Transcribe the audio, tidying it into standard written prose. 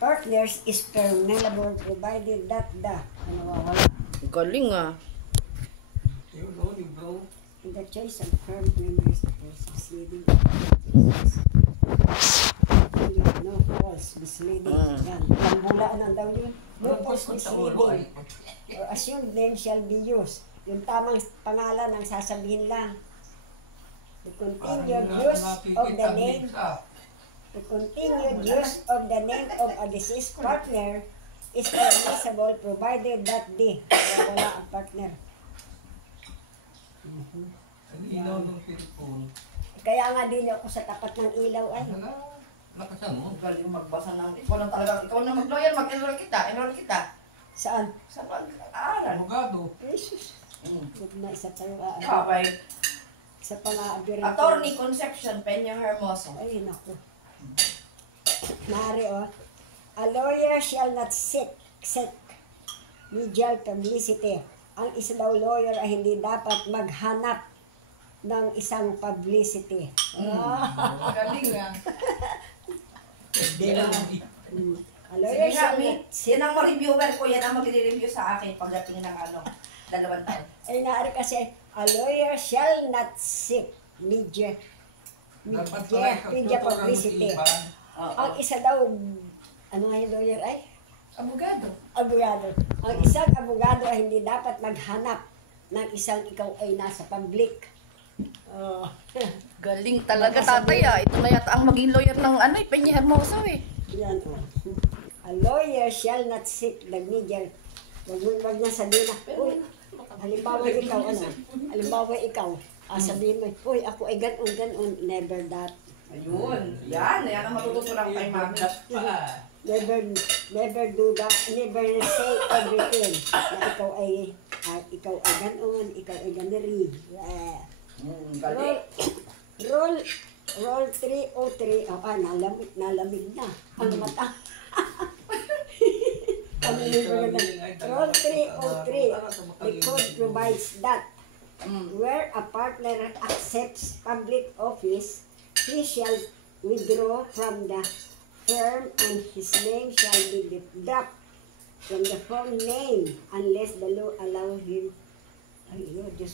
partners is permeable provided that the wala. Galing ah. In the choice of firm members for succeeding no false misleading. Yan. Pambulaan ang daw yun. No false misleading. Or assumed name shall be used. Yung tamang pangalan ang sasabihin lang. The continued use of the name of a deceased partner is permissible provided that the wala ang partner. Kaya nga din ako sa tapat ng ilaw ay. Lakasan mo. Galing magbasa ng... Ikaw lang talaga. Ikaw na mag-lawyer. Mag-enroll kita. Enroll kita. Saan? Sa pag-aaral. Abogado. Jesus. Huwag na isa tayo Okay. Isa pa nga Attorney Concepcion Peña Hermoso. Ay, naku. Mari, oh. A lawyer shall not seek legal publicity. Ang isa daw lawyer ay hindi dapat maghanap ng isang publicity. Galing ah. A lawyer Sige shall nga, not... yan ang reviewer ko. Yan ang magre-review sa akin pagdating ng 2 taon. Ay, naari kasi, a lawyer shall not seek media publicity. Ang isa daw, ano nga yung lawyer ay? Abogado. Abogado. Ang isang abogado ay hindi dapat maghanap ng isang ikaw ay nasa public. Galing talaga tatay ah. Ito na yata ang maging lawyer ng Peña Hermoso eh. Yan o. A lawyer shall not seek the media. Wag na sabihin na, uy, halimbawa ikaw, sabihin mo, uy, ako ay ganon, never that. Ayun. Yan ang matututunan ko kay mami. Never do that, never say everything na ikaw ay ganon, ikaw ay ganeri. Galing. Roll 303, nalamig na. Ang mata. Roll 303, the code provides that where a partner accepts public office, he shall withdraw from the firm and his name shall be dropped from the firm name unless the law allows him. Ay, Diyos